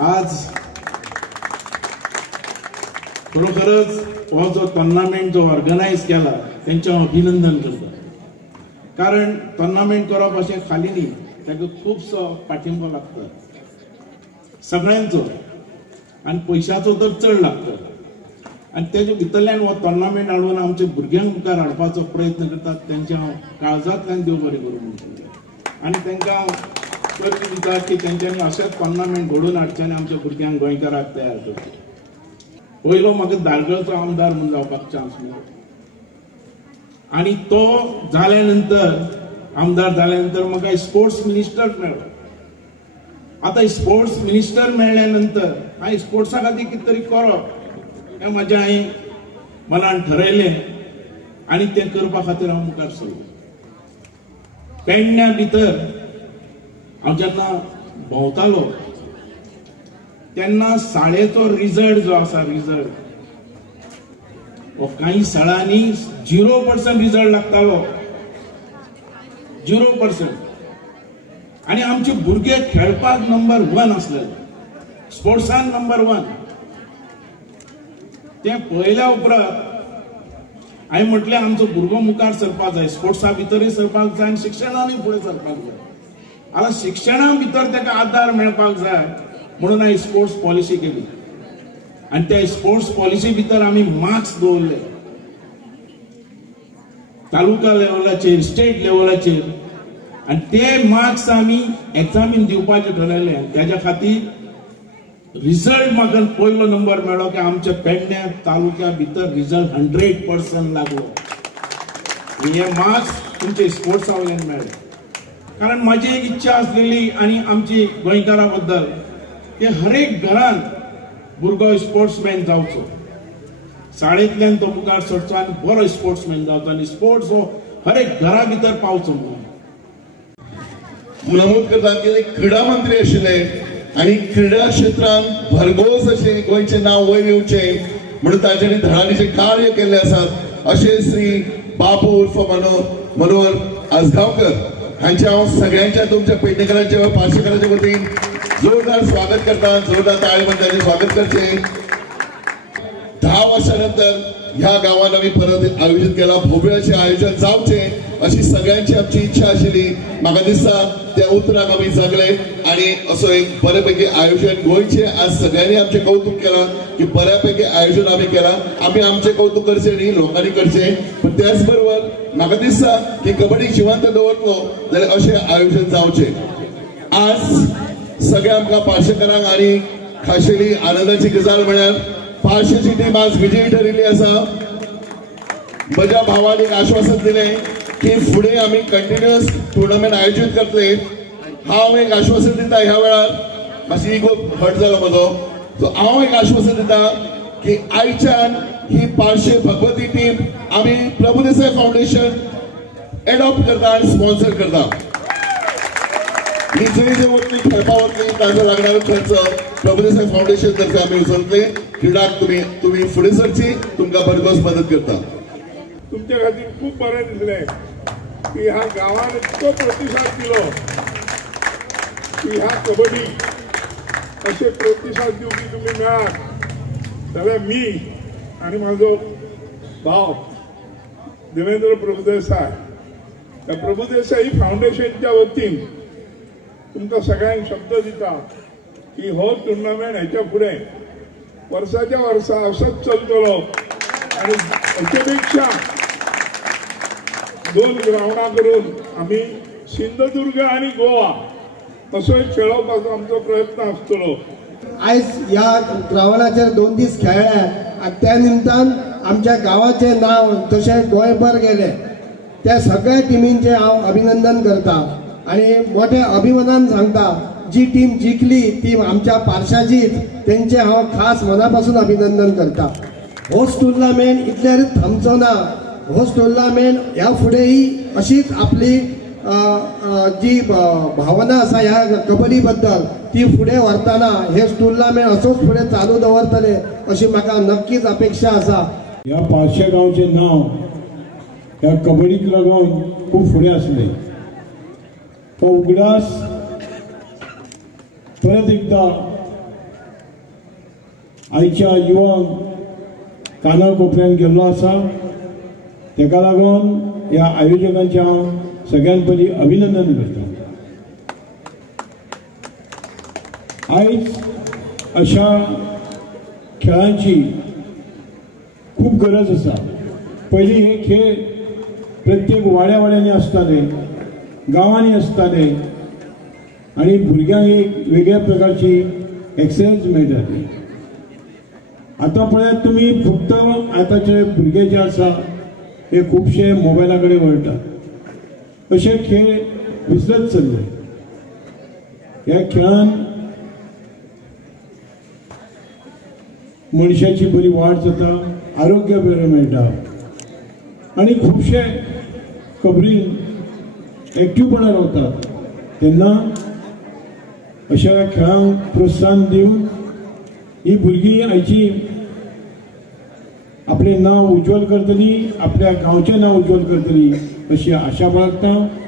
आज खरोखरच हो जो टुर्नामेंट जो ऑर्गनायज केला त्यांचे अभिनंदन करता. कारण टुर्नामेंट करप अशें खाली न्ही, ताका खूबसो पाठिंबो लागता सगळ्यांचो आनी पयशांचो तर चड लागता. आनी तेजे भितरल्यान हो टुर्नामेंट हाडून आमच्या भुरग्यांक मुखार हाडपाचो प्रयत्न करतात. त्यांच्या काळजांतल्यान देव बरें करूं म्हणटा आनी तांकां कर्ज दिता की तेंच्यांनी अशेंच टुर्नामेंट घडोवन हाडचें आनी आमच्या भुरग्यांक गोंयकाराक तयार करचें. पयलो म्हाका दारगळचो आमदार म्हूण जावपाक चान्स मेळ्ळो आनी तो जाल्या नंतर आमदार जाल्या नंतर म्हाका स्पोर्ट्स मिनिस्टर मेळ्ळो. आतां स्पोर्ट्स मिनिस्टर मेळ्ळ्या नंतर हांवें स्पोर्ट्सा खातीर कितें तरी करप हें म्हाजें हांवें मनान ठरयलें आनी तें करपा खातीर हांव मुखार सरलो. पेडण्या भितर हांव जेन्ना भोंवतालो तेन्ना शाळेचो रिजल्ट जो आसा रिजल्ट हो काही शाळांनी 0% रिजल्ट लागतालो 0%. आनी आमचे भुरगे खेळपाक नंबर 1 आसले, स्पोर्ट्सान नंबर 1. ते पळयल्या उपरांत हांवें म्हटलें आमचो भुरगो मुखार सरपाक जाय, स्पोर्ट्सा भितरय सरपाक जाय आनी शिक्षणानूय फुडें सरपाक जाय. आतां शिक्षणा भितर ताका आदार मेळपाक जाय म्हणून हांवें स्पोर्ट्स पॉलिसी केली आनी त्या स्पोर्ट्स पॉलिसी भितर आमी मार्क्स दवरले तालुका लेवलाचेर स्टेट लेवलाचेर आनी ते मार्क्स आमी एग्जामीन दिवपाचे ठरयले. त्याच्या खातीर रिजल्ट म्हाका पयलो नंबर मेळ्ळो की आमच्या पेडण्या तालुक्या भितर रिजल्ट 100% लागलो. हे मार्क्स तुमचे स्पोर्ट्सा वयल्यान मेळ्ळे. कारण म्हाजी एक इच्छा आसलेली आनी आमची गोंयकारा बद्दल की हर एक घरान भुरगो स्पोर्ट्समॅन जावचो, शाळेंतल्यान तो मुखार सरचो आनी बरो स्पोर्ट्समॅन जावचो आनी स्पोर्ट्स हो हर एक घरा भितर पावचो म्हणून नमूद करतात की क्रीडा मंत्री आशिल्ले आनी क्रीडा क्षेत्रांत भरघोस अशें गोंयचें नांव वयर येवचें म्हणून तांच्यांनी धडाडीचे कार्य केल्ले आसात. अशे श्री बापू उर्फ मनोहर आजगांवकर हांचे हांव सगळ्यांच्या तुमच्या पेडणेकरांच्या व पार्शेकारांच्या वतीन जोरदार स्वागत करता. जोरदार ताळी म्हणून त्यांचे स्वागत करचे. 10 वर्षानंतर ह्या गावात आम्ही परत आयोजित केला. भव्य असे आयोजन जावचे अशी सगळ्यांची आमची इच्छा आशिल्ली. म्हाका दिसता त्या उतराक आमी जगले आनी असो एक बऱ्यापैकी आयोजन गोंयचे आज सगळ्यांनी आमचे कौतुक केला की बऱ्यापैकी आयोजन आमी केला. आमी आमचे कौतुक करचे न्ही, लोकांनी करचे. पण त्याच बरोबर म्हाका दिसता की कबड्डी जिवंत दवरतलो जाल्यार अशें आयोजन जावचे. आज सगळ्या आमकां पार्शेकारांक आनी खाशेली आनंदाची गजाल म्हळ्यार पार्शेची टीम आज विजयी ठरिल्ली आसा. म्हज्या भावान एक आश्वासन दिलें की फुडें आमी कंटिन्युअस टुर्नामेंट आयोजीत करतले. हांव एक आश्वासन दिता ह्या वेळार, मातशी इगो हट जालो म्हजो, सो हांव एक आश्वासन दिता की आयच्यान ही पार्शे भगवती टीम आमी प्रभुदेसाय फाउंडेशन एडॉप्ट करता आनी स्पॉन्सर करता. ही जे वतली खेळपा वतली ताजो लागणारो खर्च प्रभुदेसाय फाउंडेशन तर्फे आमी उचलतले. क्रीडाक तुम्ही फुडें सरची, तुमकां भरघोस मदत करता. तुमच्या खातीर खूप बरें दिसलें की ह्या गांवान इतको प्रतिसाद दिलो की ह्या कबड्डी अशे प्रतिसाद दिवपी तुम्ही मेळात जाल्यार मी आनी म्हाजो भाव देवेंद्र प्रभुदेसाय त्या प्रभुदेसाई फाउंडेशनच्या वतीन तुमकां सगळ्यांक शब्द दिता की हो टुर्नामेंट हेच्या फुडें वर्साच्या वर्सा असोच चलतलो आणि हेचे पेक्षा 2 ग्राउंडां करून आमी सिंधुदुर्ग आणि गोवा असोय खेळोवपाचो आमचो प्रयत्न आसतलो. आयज ह्या ग्राउंडाचेर 2 दीस खेळ्ळे आनी त्या निमतान आमच्या गांवाचें नांव तशें गोंयभर गेलें. त्या सगळ्या टिमींचें हांव अभिनंदन करता आनी मोठ्या अभिमानान सांगता जी टीम जिखली ती आमच्या पार्शाचीच, तेंचे हांव खास मनापासून अभिनंदन करता. होच टुर्नामेंट इतलेर थांबचो ना. होच टुर्नामेंट ह्या फुडेंय अशीच आपली जी भावना आसा ह्या कबड्डी बद्दल ती फुडें व्हरतना हे टुर्नामेंट असोच फुडें चालू दवरतले अशी म्हाका नक्कीच अपेक्षा आसा. ह्या पार्शे गांवचें नांव ह्या कबड्डीक लागून खूब फुडें आसलें. तो उगडास परत एकदा आयच्या युवांक कानाकोपऱ्यान गेल्लो आसा. ताका लागून ह्या आयोजकांचे हांव सगळ्यात पयलीं अभिनंदन करता. आयज अशा खेळांची खूप गरज आसा. पयलीं हे खेळ प्रत्येक वाड्यांनी आसताले, गांवांनी आसताले आनी भुरग्यांक एक वेगळ्या प्रकारची एक्सरसाइज मेळटाली. आतां पळयात तुमी फक्त आतांचे भुरगे जे आसा हे खुबशे मोबायला कडेन वळटात. अशे खेळ विसरत चल्ले. ह्या खेळान मनशाची बरी वाड जाता, आरोग्य बरें मेळटा आनी खुबशे खबरीन एक्टिवपणां रावतात. तेन्ना अशा खेळांक प्रोत्साहन दिवन ही भुरगीं आयची आपलें नांव उज्वल करतली, आपल्या गांवचें नांव उज्वल करतली अशी आशा बाळगता.